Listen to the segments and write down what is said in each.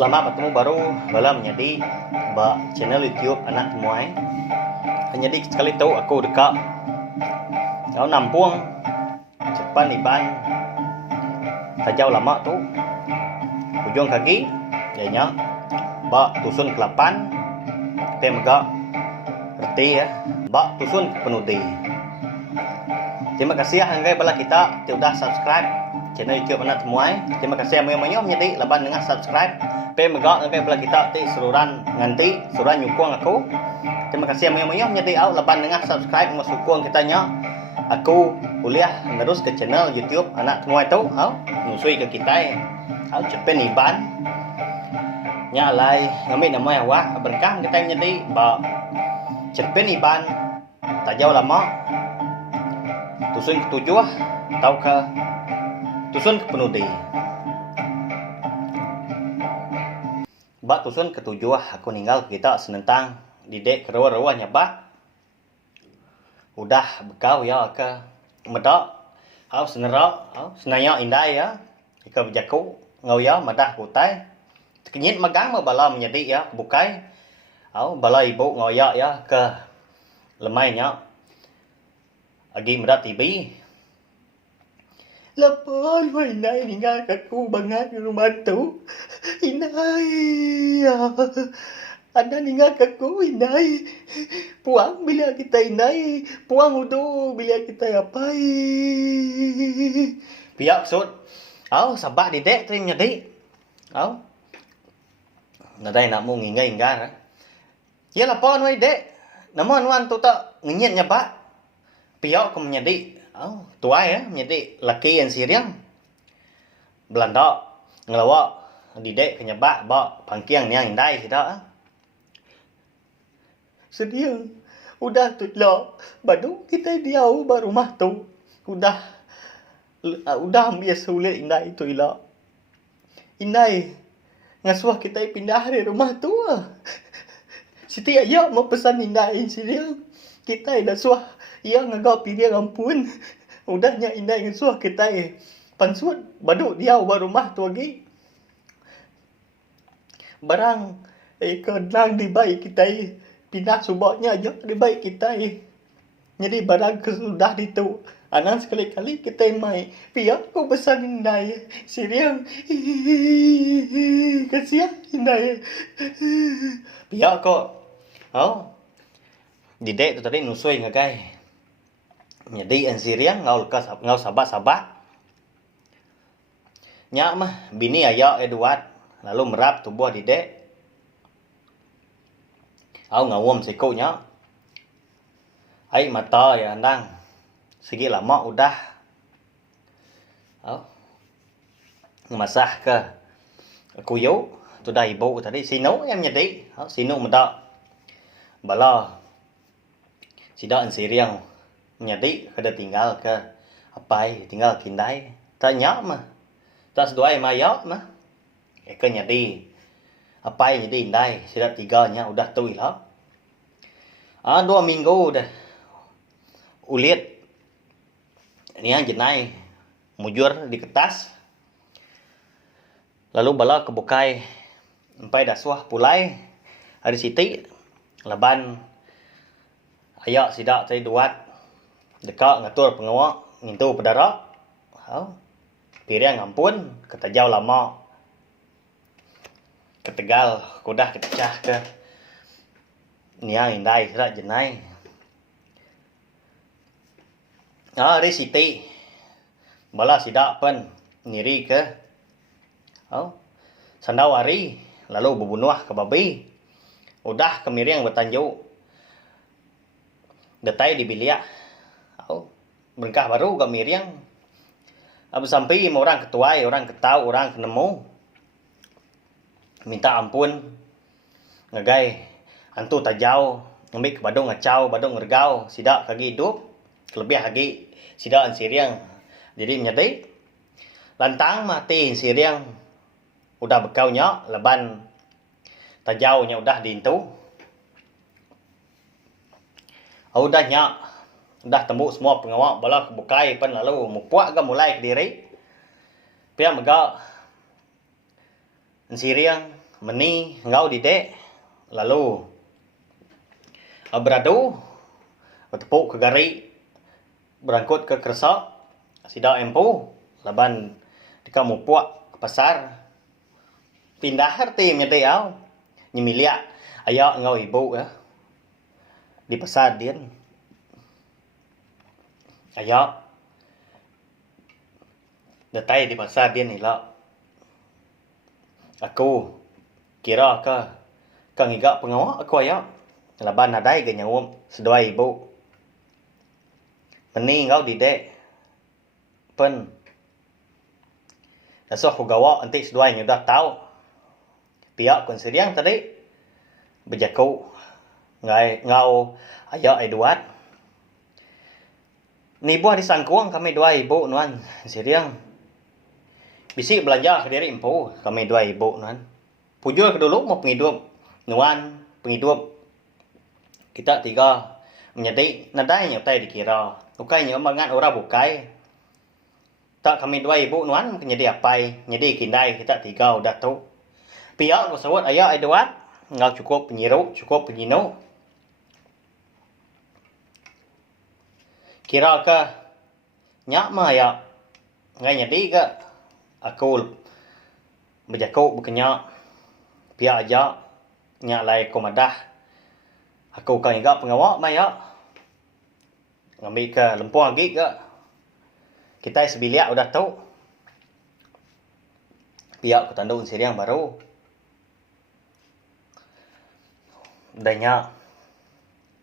Selamat bertemu baru dalam menjadi channel YouTube anak temuai. Jadi sekali tahu aku dekat kau nampung cepat iban tajau lama tu ujung kaki jadinya bak tusun kelapan tem megak reti ya bak tusun penudi. Terima kasih anggai bala kita sudah subscribe channel YouTube anak temuai. Terima kasih amoy-amoy menjadi laban dengan subscribe pe megak anggai bala kita ti seluran nganti suran nyukung aku. Terima kasih amoy-amoy menjadi au laban dengan subscribe masukung kitanya. Aku kuliah terus ke channel YouTube anak temuai tu au nusui ke kita au cepen iban nya lai ngami namai awak berkah kita menjadi ba cepen iban tak jauh lama tusun ketujuh atau ke tusun ke penudi. Bak tusun ketujuh aku ninggal kita senentang didek keruah-ruah nyabak udah bekau ya ke medak au senerak au senaya indah ya ke bejaku ngau ya madah kutai kenyit magang bala menjadi ya bukai au bala ibu ngoyak ya ke lemainya agi medat TV lapon wah inai ninggal kaku bangat di rumah tu inai anda ninggal kaku inai puang bila kita inai puang udu bila kita apai piak sud au sabak didek tu menjadi au nadai nak mu ngingai inggar ya lapon wai dek namun wan tu tak nginyet nyabak piak ko menjadi au tuai ya menjadi laki yang siriang Belanda ngelawak didek kenyabak bak pangkiang niang indai kita sedia udah tu lo badu kita diau ba rumah tu udah ambil sulit indai tu ila indai ngasuh kita pindah dari rumah tu siti ayo mau pesan indai sedia kita dah suah ia ngagau pilih ampun udahnya indai ngasuh kita pansut badu diau ba rumah tu lagi barang kedang di baik kita pindah subaknya aja di baik kita jadi barang kesudah itu anak sekali-kali kita mai pihak kau pesan indai siriang kasihan indai pihak kau oh didek tu tadi nusui ngagai jadi an siriang ngau sabat nyak mah bini ayak Edward lalu merap tubuh didek au ngawom sikunya ai mata ya andang segi lama udah au masah ke kuyu tu dah ibu tadi sinu em jadi sinu medak bala sida an siriang nyadi kada tinggal ke apai tinggal kindai tanya mah tas duai mayak mah ke nyadi apai jadi indai sida tiganya udah tu ilah 2 minggu dah ulit ni yang jenai mujur di kertas lalu bala kebukai empai dasuah pulai hari siti laban ayak sidak tadi duat dekat ngatur pengawak ngintu pedara pirang ampun ketajau lama ketegal kudah kecah ke nia indai sira jenai hari siti bala sidak pen ngiri ke sandawari lalu berbunuh ke babi udah kemiring bertanjuk detai di biliak berkah baru ke miring sampai orang ketuai orang ketau orang kenemu minta ampun ngagai antu tajau ngambil ke badung ngacau badung ngergau sidak kagi hidup kelebih lagi sidak an siriang jadi menjadi lantang mati siriang udah bekaunya leban tajaunya udah diintu udahnya udah temu semua pengawak bala kebukai pen lalu mupuak ke mulai ke diri pihak megak siriang meni ngau didek lalu beradu bertepuk ke gari berangkut ke keresak sida empu laban dika mupuak ke pasar pindah harti menyedek au nyemilia ayak ngau ibu ya di pasar din ayak datai di pasar din ni lah aku kira ke ngigak pengawak aku ayak laban nadai ke nyawum sedua ibu meni ngau didek pen Nasuh ko gawa antik sedua yang dah tahu pihak kon seriang tadi berjaku ngai ngau ayak eduat ni buah di sangkuang kami dua ibu nuan seriang bisi belajar ke diri empu kami dua ibu nuan pujul ke dulu mau penghidup nuan penghidup kita tiga menjadi nadai nyatai dikira ukai nyo mangan ora bukai tak kami dua ibu nuan menjadi apai jadi kindai kita tiga udah tu pihak ko sawat ayak eduat ngau cukup penyiru cukup penyino kira ke nyak mah ya ngai nyadi ke aku berjaku berkenyak pihak aja nyak lai komadah aku kan igak pengawak maya ngambil ke lempuh lagi ke kita sebiliak udah tahu pihak ketandung seriang baru udahnya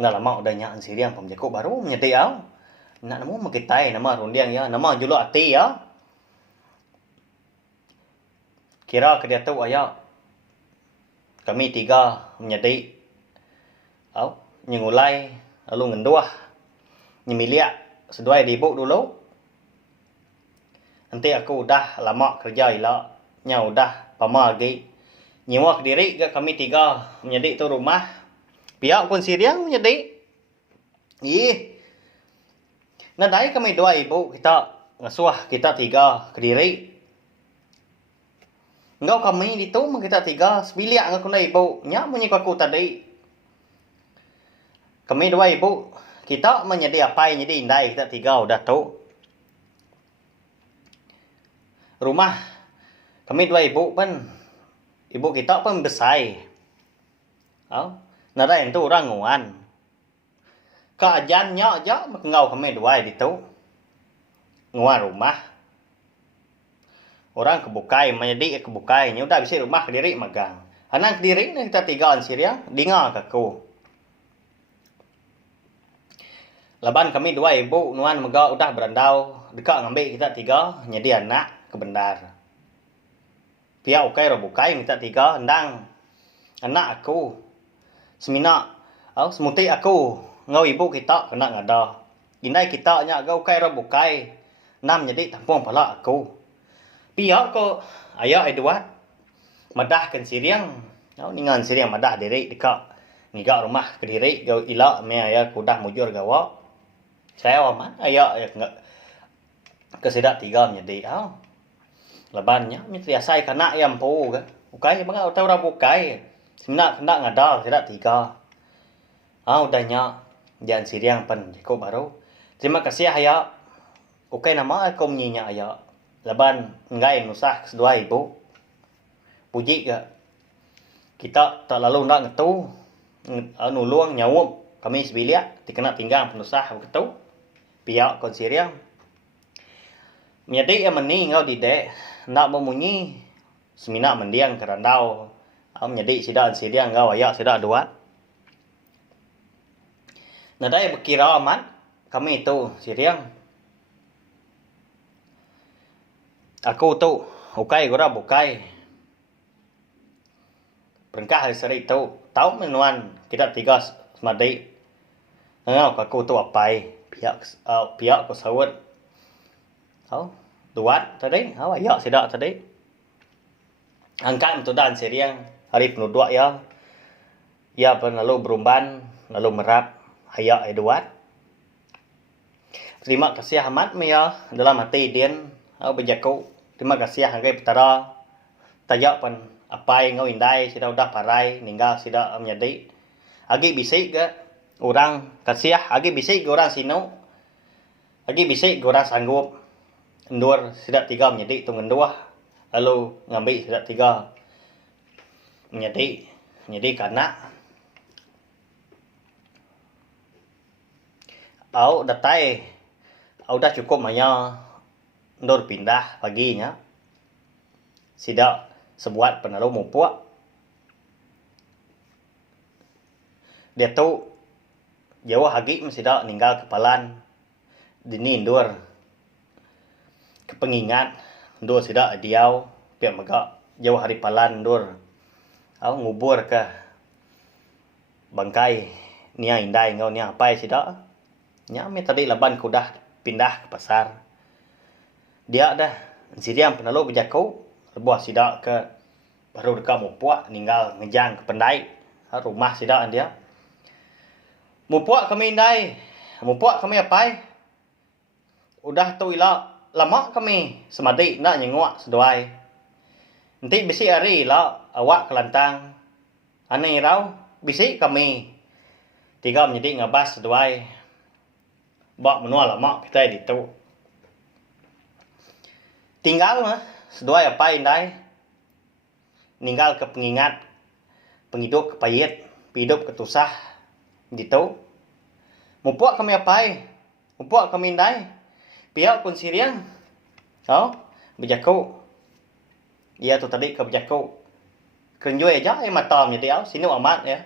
nggak lama udahnya seriang pemjaku baru menyedih au nak nemu makitai nama rundiang ya nama julu ati ya kira ke dia tahu ayak kami tiga menyedih au nyengulai lalu ngenduah nyemilia sedua ibu dulu nanti aku udah lama kerja ila nya udah pama lagi nyewa ke diri ke kami tiga menjadi tu rumah pihak pun siriang menjadi ih nadai kami dua ibu kita ngasuah kita tiga ke diri engkau kami itu kita tiga sebiliak ngaku na ibu nya menyikap aku tadi kami dua ibu kita menjadi apa jadi indai kita tiga udah tahu rumah kami dua ibu pun ibu kita pun besar nada yang tu orang nguan keajannya aja ngau kami dua itu nguan rumah orang kebukai menjadi kebukai nya udah bisa rumah kediri magang anak kediri kita tiga ansiriang dinga kaku laban kami dua ibu nuan mega udah berandau dekat ngambil kita tiga jadi anak ke bendar pihak ukai robukai kita tiga endang anak aku semina semuti aku ngau ibu kita kena ngada indai kita nya gau ukai robukai nam jadi tampung pala aku pihak ko ayak eduat madah kan siriang ningan siriang madah diri dekat ngigak rumah ke diri gau ila me ayak kudah mujur gawa saya aman ayak kesedak tiga menjadi labannya mitriasai kana yang po kan ukai bang tahu ra bukai senak kena ngada sedak tiga udahnya jangan siriang pen ko baru terima kasih ayak ukai nama aku menyinya ayak laban ngai nusah kedua ibu puji ke kita tak lalu nak ngetu nuluang nyawup kami sebilia dikena tinggal penusah begitu pihak kon siriang menjadi yang meni ngau didek nak memunyi semina mendiang kerandau menjadi sidang siriang ngau ayak sidak dua nadai berkira amat kami itu siriang aku tu ukai gora bukai perengkah hari seri tu tahu menuan kita tiga semadi ngau aku tu apai pihak ko sawat duat tadi ayak sidak tadi angkat dan seriang hari penuduk ya pun lalu berumban lalu merap ayak duat terima kasih amat mia dalam hati din berjaku terima kasih hargai petara tajak pun apai ngau indai sida udah parai ninggal sida menjadi agi bisik ke orang kasiah agi bisik ke orang sino agi bisik ke orang sanggup endur sida tiga menjadi tu ngendua lalu ngambil sida tiga menjadi kanak au datai au dah cukup maya endur pindah paginya sida sebuat penaruh mupuk dia tu jauh hagi sida ninggal kepalan dini endur kepengingat endur sida diau pia maga jauh hari palan endur au ngubur ke bangkai nia indai ngau nia apai sida nya me tadi laban kudah pindah ke pasar dia dah siriam penaruh bejakau lebuah sida ke baru dekat mupuk ninggal ngejang ke pendai rumah sida dia mupuk kami indai mupuk kami apai udah tu ila lama kami semadi nak nyengok seduai nanti bisi hari la awak kelantang aneh rau bisi kami tiga menjadi ngabas seduai bak menua lama kita di tu tinggal mah seduai apa indai ninggal ke pengingat penghidup kepayit hidup ketusah gitu mupuk kami apai mupuk kami indai pihak pun siriang bejaku ia tu tadi ke bejaku kenjui aja matam jadi sini amat ya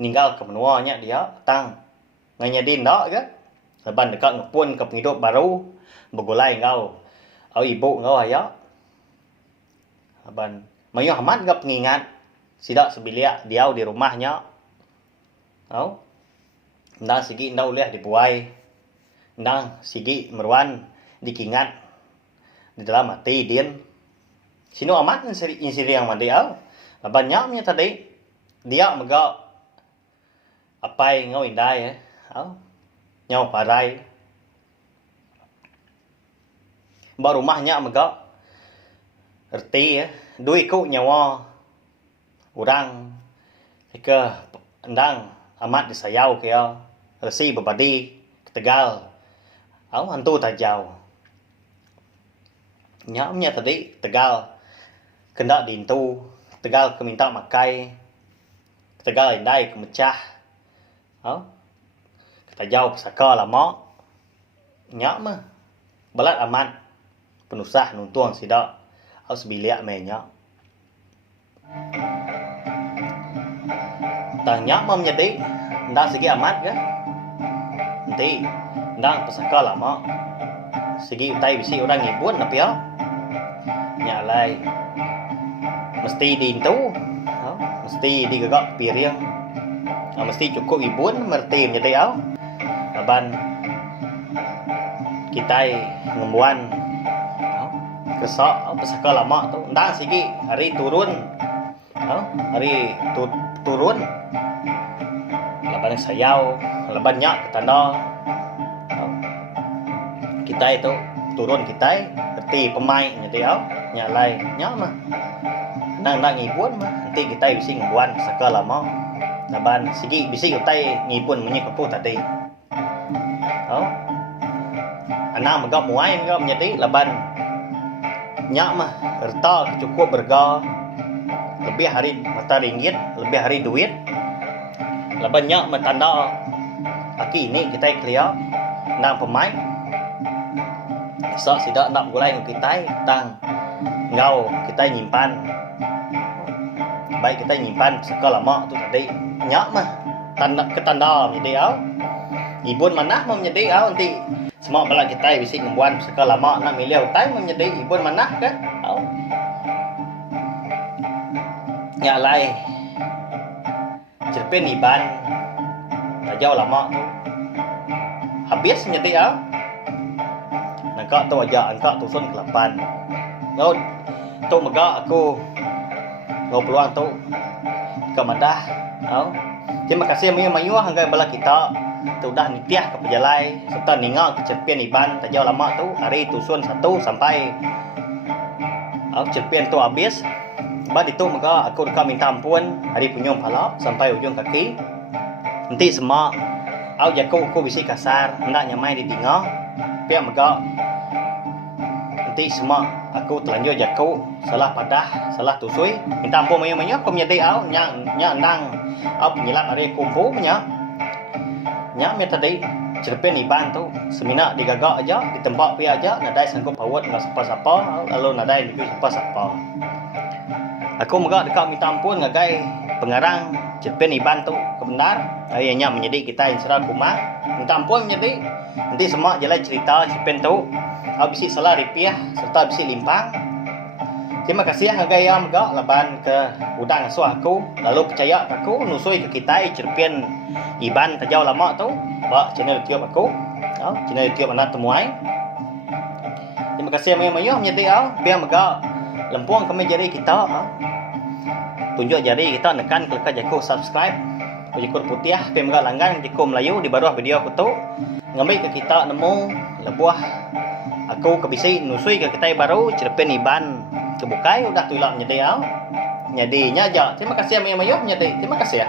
ninggal ke menuanya dia tang nganyadin dak ke leban dekat ngepun ke penghidup baru begulai ngau au ibu ngau aya aban mayu amat gak pengingat sida sebilia diau di rumahnya au ndang sigi ndau leh dibuai ndang sigi meruan dikingat di dalam hati din sino amat insiri yang mandi au laban nyamnya tadi dia mega apai ngau indai ya au nyau parai ba rumahnya mega erti ya dui ku nyawa urang ke endang amat disayau kia resi bebadi Tegal au hantu tajau nyamnya tadi Tegal kendak dintu Tegal keminta makai Tegal indai kemecah au tajau pesaka lama nyama balat amat penusah nuntuang sida au sebilia menya tanya mau menjadi ndang segi amat ke nanti ndang pesaka lama segi utai bisi orang ngibun tapi ya nyalai mesti dintu mesti digagak piring mesti cukup ibun merti menjadi au laban kita ngembuan kesak pesaka lama tu ndang segi hari turun hari turun laban sayau laban nyak ketanda kita itu turun kita berarti pemain gitu ya nyalai nyak mah nang ngibun mah nanti kita bisa ngebuan pesaka lama laban segi bisa utai ngibun menyi kepu tadi anak megap muai megap menjadi laban nyak mah harta cukup berga lebih hari mata ringgit lebih hari duit laban nyak tanda aki ini kita clear nang pemain so sida nak gulai kita tang ngau kita nyimpan baik kita nyimpan pesaka lama tu tadi nyak mah tanda ketanda menjadi au ibun manah mau menjadi au nanti semua bala kita bisa ngembuan pesaka lama nak milih utai menjadi ibun manah kan au nyalai cerpen iban tajau lama tu habis menjadi au nangka tu aja angka tusun ke-8 lalu tu mega aku ngau peluang tu ke madah au terima kasih mayu hanggai bala kita tu dah nitiah ke pejalai serta ninga ke cerpen iban tajau lama tu hari tusun 1 sampai au cerpen tu habis Ba itu maka aku dekat minta ampun dari punyung kepala sampai ujung kaki. Nanti semua au jaku aku bisi kasar, hendak nyamai di dinga. Pihak maka nanti semua aku telanjur jaku salah padah, salah tusui. Minta ampun banyak aku menyedih au nya nang au penyilap hari kumpu punya. Nya me tadi cerpen iban tu semina digagak aja di tempat pi aja nadai sanggup pawat enggak siapa-siapa lalu nadai di siapa-siapa. Aku megak dekat minta ampun ngagai pengarang cerpen iban tu kebenar ayahnya menjadi kita insra kumah minta ampun menjadi nanti semua jalan cerita cerpen tu habis salah ripiah serta habis limpang. Terima kasih ngagai yang megak laban ke udang asuh aku lalu percaya aku nusui ke kita cerpen iban tajau lama tu ba channel YouTube aku channel YouTube anak temuai. Terima kasih banyak-banyak menjadi biar megak lempuang kami jari kita tunjuk jari kita nekan klik jaku subscribe jakur putih biar megak langgan jaku Melayu di bawah video aku tu ngambil ke kita nemu lebuah aku kebisi nusui ke kita baru cerpen iban kebukai udah tulak menjadi nyadinya aja. Terima kasih banyak-banyak menjadi terima kasih ya.